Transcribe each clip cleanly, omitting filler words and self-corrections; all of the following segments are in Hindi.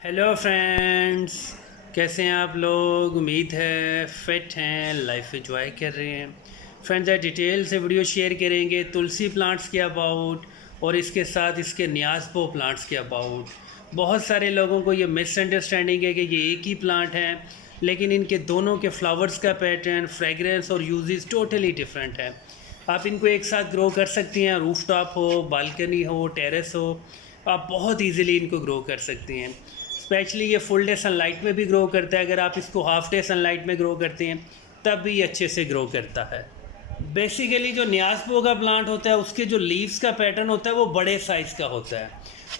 हेलो फ्रेंड्स, कैसे हैं आप लोग। उम्मीद है फिट हैं, लाइफ एंजॉय कर रहे हैं। फ्रेंड्स, आज डिटेल से वीडियो शेयर करेंगे तुलसी प्लांट्स के अबाउट और इसके साथ इसके न्याज़पो प्लांट्स के अबाउट। बहुत सारे लोगों को ये मिसअंडरस्टैंडिंग है कि ये एक ही प्लांट हैं, लेकिन इनके दोनों के फ्लावर्स का पैटर्न, फ्रेगरेंस और यूजेस टोटली डिफरेंट है। आप इनको एक साथ ग्रो कर सकती हैं, रूफ टॉप हो, बालकनी हो, टेरेस हो, आप बहुत इजीली इनको ग्रो कर सकती हैं। स्पेशली ये फुल डे सनलाइट में भी ग्रो करता है। अगर आप इसको हाफ डे सनलाइट में ग्रो करते हैं तब भी ये अच्छे से ग्रो करता है। बेसिकली जो न्यासपो का प्लांट होता है उसके जो लीव्स का पैटर्न होता है वो बड़े साइज़ का होता है,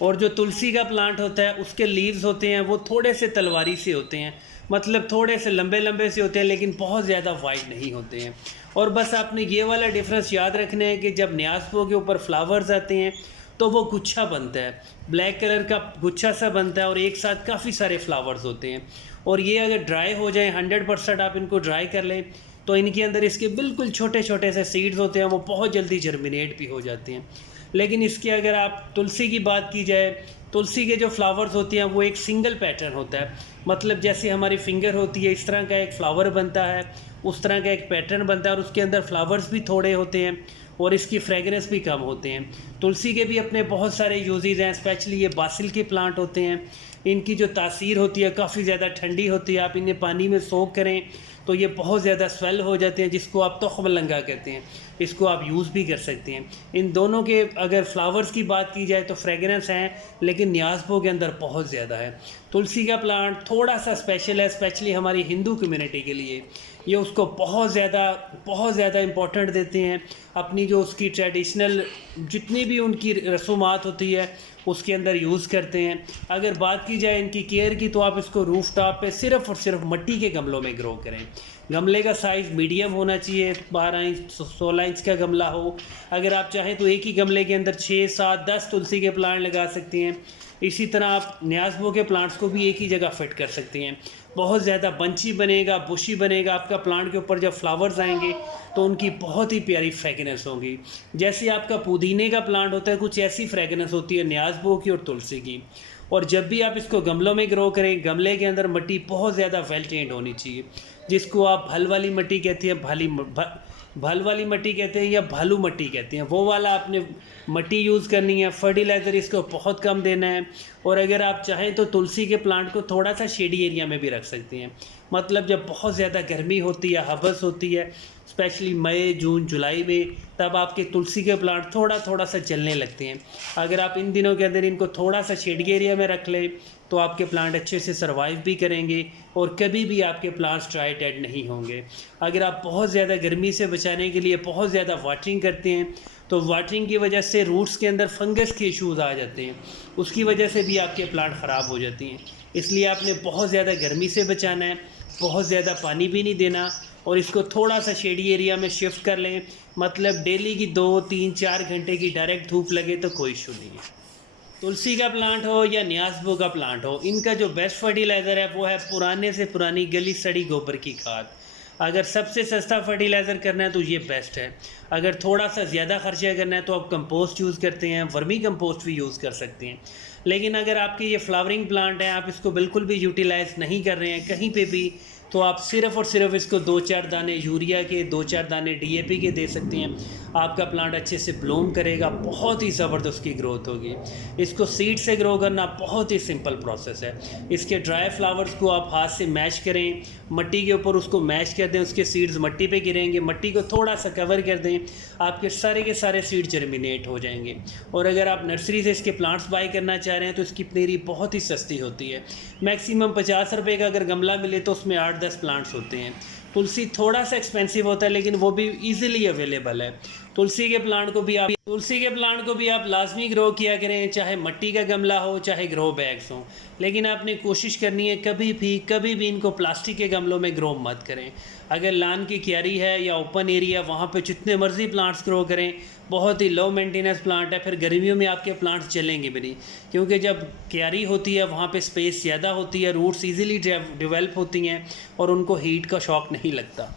और जो तुलसी का प्लांट होता है उसके लीव्स होते हैं वो थोड़े से तलवारी से होते हैं, मतलब थोड़े से लंबे लंबे से होते हैं, लेकिन बहुत ज़्यादा वाइड नहीं होते हैं। और बस आपने ये वाला डिफरेंस याद रखना है कि जब न्यासपो के ऊपर फ्लावर्स आते हैं तो वो गुच्छा बनता है, ब्लैक कलर का गुच्छा सा बनता है और एक साथ काफ़ी सारे फ्लावर्स होते हैं। और ये अगर ड्राई हो जाए, 100% आप इनको ड्राई कर लें तो इनके अंदर इसके बिल्कुल छोटे छोटे से सीड्स होते हैं, वो बहुत जल्दी जर्मिनेट भी हो जाते हैं। लेकिन इसके अगर आप तुलसी की बात की जाए, तुलसी के जो फ्लावर्स होते हैं वो एक सिंगल पैटर्न होता है, मतलब जैसे हमारी फिंगर होती है इस तरह का एक फ्लावर बनता है, उस तरह का एक पैटर्न बनता है और उसके अंदर फ्लावर्स भी थोड़े होते हैं और इसकी फ्रेगरेंस भी कम होते हैं। तुलसी के भी अपने बहुत सारे यूजेस हैं, स्पेशली ये बासिल के प्लांट होते हैं, इनकी जो तासीर होती है काफ़ी ज़्यादा ठंडी होती है। आप इन्हें पानी में सोख करें तो ये बहुत ज़्यादा स्वेल हो जाते हैं, जिसको आप तोखमलंगा कहते हैं, इसको आप यूज़ भी कर सकते हैं। इन दोनों के अगर फ्लावर्स की बात की जाए तो फ्रेगरेंस हैं, लेकिन न्यासपो के अंदर बहुत ज़्यादा है। तुलसी का प्लांट थोड़ा सा स्पेशल है, स्पेशली हमारी हिंदू कम्युनिटी के लिए। ये उसको बहुत ज़्यादा इम्पोर्टेंट देते हैं। अपनी जो उसकी ट्रेडिशनल जितनी भी उनकी रसूमात होती है उसके अंदर यूज़ करते हैं। अगर बात की जाए इनकी केयर की तो आप इसको रूफ टॉप पे सिर्फ़ और सिर्फ मिट्टी के गमलों में ग्रो करें। गमले का साइज़ मीडियम होना चाहिए, 12 इंच 16 इंच का गमला हो। अगर आप चाहें तो एक ही गमले के अंदर 6, 7, 10 तुलसी के प्लांट लगा सकती हैं। इसी तरह आप न्यासपो के प्लांट्स को भी एक ही जगह फिट कर सकती हैं। बहुत ज़्यादा बंची बनेगा, बुशी बनेगा आपका प्लांट के ऊपर। जब फ्लावर्स आएंगे तो उनकी बहुत ही प्यारी फ्रेगनेंस होगी। जैसे आपका पुदीने का प्लांट होता है, कुछ ऐसी फ्रेगनेंस होती है न्यासपो की और तुलसी की। और जब भी आप इसको गमलों में ग्रो करें, गमले के अंदर मिट्टी बहुत ज़्यादा वेल ट्रेंड होनी चाहिए, जिसको आप भल वाली मिट्टी कहते हैं, भल वाली मिट्टी कहते हैं या भालू मिट्टी कहते हैं, वो वाला आपने मिट्टी यूज़ करनी है। फर्टिलाइज़र इसको बहुत कम देना है। और अगर आप चाहें तो तुलसी के प्लांट को थोड़ा सा शेडी एरिया में भी रख सकते हैं, मतलब जब बहुत ज़्यादा गर्मी होती है, हबस होती है, स्पेशली मई, जून, जुलाई में, तब आपके तुलसी के प्लांट थोड़ा थोड़ा सा जलने लगते हैं। अगर आप इन दिनों के अंदर इनको थोड़ा सा शेडी एरिया में रख लें तो आपके प्लांट अच्छे से सर्वाइव भी करेंगे और कभी भी आपके प्लांट्स ड्राई डेड नहीं होंगे। अगर आप बहुत ज़्यादा गर्मी से बचाने के लिए बहुत ज़्यादा वाटरिंग करते हैं तो वाटरिंग की वजह से रूट्स के अंदर फंगस के इश्यूज़ आ जाते हैं, उसकी वजह से भी आपके प्लांट ख़राब हो जाती हैं। इसलिए आपने बहुत ज़्यादा गर्मी से बचाना है, बहुत ज़्यादा पानी भी नहीं देना और इसको थोड़ा सा शेडी एरिया में शिफ्ट कर लें, मतलब डेली की 2, 3, 4 घंटे की डायरेक्ट धूप लगे तो कोई इशू नहीं है। तुलसी का प्लांट हो या न्यासपो का प्लांट हो, इनका जो बेस्ट फर्टिलाइज़र है वो है पुराने से पुरानी गली सड़ी गोबर की खाद। अगर सबसे सस्ता फर्टिलाइज़र करना है तो ये बेस्ट है। अगर थोड़ा सा ज़्यादा खर्चा करना है तो आप कंपोस्ट यूज़ करते हैं, वर्मी कंपोस्ट भी यूज़ कर सकते हैं। लेकिन अगर आपके ये फ्लावरिंग प्लांट हैं, आप इसको बिल्कुल भी यूटिलाइज़ नहीं कर रहे हैं कहीं पे भी, तो आप सिर्फ़ और सिर्फ इसको 2-4 दाने यूरिया के, 2-4 दाने डीएपी के दे सकते हैं। आपका प्लांट अच्छे से ब्लूम करेगा, बहुत ही ज़बरदस्त की ग्रोथ होगी। इसको सीड से ग्रो करना बहुत ही सिंपल प्रोसेस है। इसके ड्राई फ्लावर्स को आप हाथ से मैश करें, मिट्टी के ऊपर उसको मैश कर दें, उसके सीड्स मिट्टी पे गिरेंगे, मिट्टी को थोड़ा सा कवर कर दें, आपके सारे के सारे सीड जर्मिनेट हो जाएंगे। और अगर आप नर्सरी से इसके प्लांट्स बाय करना चाह रहे हैं तो इसकी पनीरी बहुत ही सस्ती होती है। मैक्सिमम 50 रुपये का अगर गमला मिले तो उसमें 8-10 प्लांट्स होते हैं। तुलसी थोड़ा सा एक्सपेंसिव होता है लेकिन वो भी इजीली अवेलेबल है। तुलसी के प्लांट को भी आप लाजमी ग्रो किया करें, चाहे मिट्टी का गमला हो चाहे ग्रो बैग्स हों। लेकिन आपने कोशिश करनी है कभी भी इनको प्लास्टिक के गमलों में ग्रो मत करें। अगर लान की क्यारी है या ओपन एरिया, वहाँ पे जितने मर्जी प्लांट्स ग्रो करें, बहुत ही लो मेंटेनेंस प्लांट है, फिर गर्मियों में आपके प्लांट्स चलेंगे भी नहीं, क्योंकि जब क्यारी होती है वहाँ पे स्पेस ज़्यादा होती है, रूट्स इजीली डेवलप होती हैं और उनको हीट का शॉक नहीं लगता।